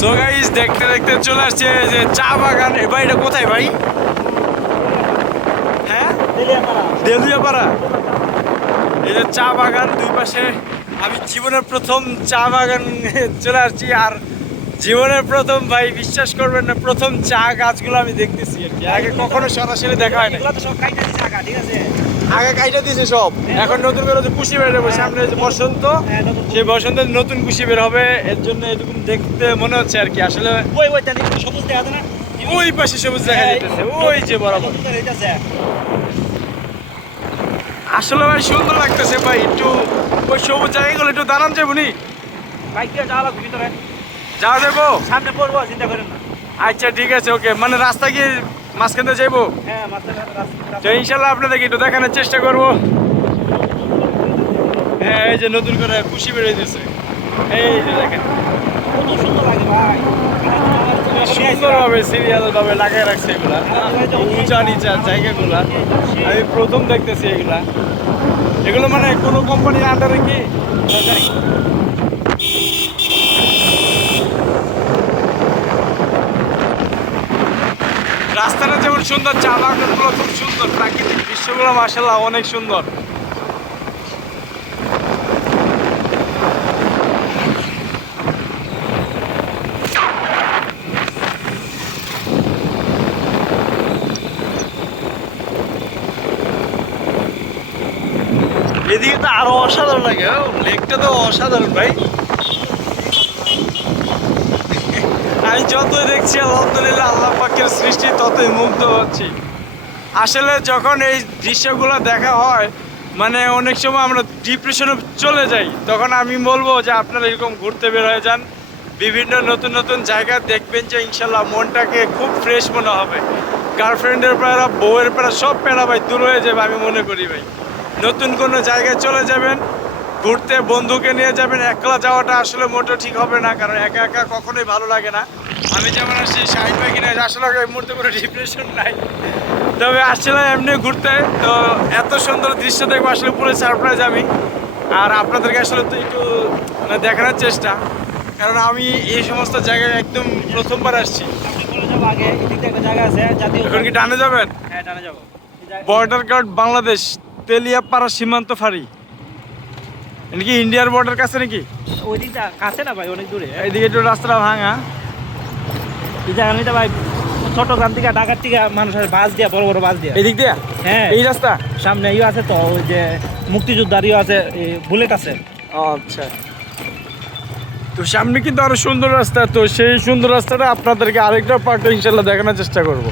So guys দেখতে দেখতে চলে আসছে যে চা বাগান। এ ভাই এটা কোথায় ভাই? হ্যাঁ? দেলুয়াপাড়া। এই যে চা বাগান, দুই পাশে আমি জীবনের প্রথম চা বাগান চলে আসছি। আর জীবনের প্রথম ভাই, বিশ্বাস করবেন না, প্রথম চা গাছগুলো আমি দেখতেছি আর কি। আগে কখনো সরাসরি দেখা হয় না ঠিক আছে? আগে কাইটা দিয়েছে সব। এখন নতুন করে যে কুশি বের হবে সামনে যে বসন্ত হ্যাঁ, সেই বসন্তের নতুন কুশি বের হবে। এর জন্য এরকম দেখতে মনে হচ্ছে আর কি। আসলে ওই, ওই, তাহলে সবুজ দেখা না? ওই পাশে সবুজ দেখা হ্যাঁ, যাইতেছে। ওই যে বরাবর। আসলে ভাই সুন্দর লাগতেছে ভাই। একটু ওই সবুজ জায়গাগুলো একটু দাঁড়ান যাব নি? বাইক দিয়ে যাওয়া লাগবে ভিতরে। যাওয়া যাব? সামনে পড়ব, চিন্তা করেন না। আচ্ছা ঠিক আছে ওকে। মানে রাস্তা গিয়ে মাঝখান দিয়ে যাইবো? হ্যাঁ, তো ইনশাল্লাহ আপনাদেরকে একটু দেখানোর চেষ্টা করব। হ্যাঁ এই যে নতুন করে খুশি বেড়ে দিয়েছে এই যে দেখেন। কত সুন্দর লাগে ভাই। সুন্দরভাবে সিরিয়াল ভাবে লাগাই রাখছে এগুলা। উঁচা নিচা জায়গাগুলা। আমি প্রথম দেখতেছি এগুলা। এগুলো মানে কোনো কোম্পানির আন্ডারে কি? যেমন সুন্দর চা বাগানগুলো খুব সুন্দর। প্রাকৃতিক দৃশ্যগুলো মাসাল্লাহ অনেক সুন্দর। এদিকে তো আরও অসাধারণ লাগে লেকটা তো অসাধারণ ভাই। আমি যতই দেখছি আলহামদুলিল্লাহ আল্লাহ পাকের সৃষ্টি, ততই মুগ্ধ হচ্ছি। আসলে যখন এই দৃশ্যগুলো দেখা হয় মানে অনেক সময় আমরা ডিপ্রেশনে চলে যাই, তখন আমি বলব যে আপনারা এরকম ঘুরতে বের হয়ে যান। বিভিন্ন নতুন নতুন জায়গা দেখবেন যে ইনশাল্লাহ মনটাকে খুব ফ্রেশ মনে হবে। গার্লফ্রেন্ডের প্যারা, বউয়ের প্যারা সব প্যারা ভাই দূর হয়ে যাবে আমি মনে করি ভাই। নতুন কোনো জায়গায় চলে যাবেন ঘুরতে বন্ধুকে নিয়ে যাবেন একলা যাওয়াটা আসলে মোটেও ঠিক হবে না কারণ একা একা কখনোই ভালো লাগে না। আমি যেমন আসছি শাহিন ভাই কিনে আসলে এই মুহূর্তে কোনো ডিপ্রেশন নাই। তবে আসছিলাম এমনি ঘুরতে তো এত সুন্দর দৃশ্য দেখব আসলে পুরো সারপ্রাইজ আমি। আর আপনাদেরকে আসলে তো একটু মানে দেখানোর চেষ্টা কারণ আমি এই সমস্ত জায়গায় একদম প্রথমবার আসছি। এখন কি ডানে যাবেন? হ্যাঁ, ডানে যাব। বর্ডার গার্ড বাংলাদেশ তেলিয়াপাড়া সীমান্ত ফাঁড়ি। এটা কি ইন্ডিয়ার বর্ডার কাছে নাকি? ওই দিকটা কাছে না ভাই, অনেক দূরে। এইদিকে একটু রাস্তাটা ভাঙা। এই ভাই, চট্টগ্রাম থেকে ঢাকার থেকে মানুষ আসে বাস দিয়া বড় বড় বাস দিয়া। এই দিয়া? হ্যাঁ। এই রাস্তা? সামনে ইয়ে আছে তো ওই যে মুক্তিযোদ্ধার ইয়ে আছে বুলেট আছে। আচ্ছা। তো সামনে কিন্তু আরও সুন্দর রাস্তা তো সেই সুন্দর রাস্তাটা আপনাদেরকে আরেকটা পার্ট ইনশাল্লাহ দেখানোর চেষ্টা করব।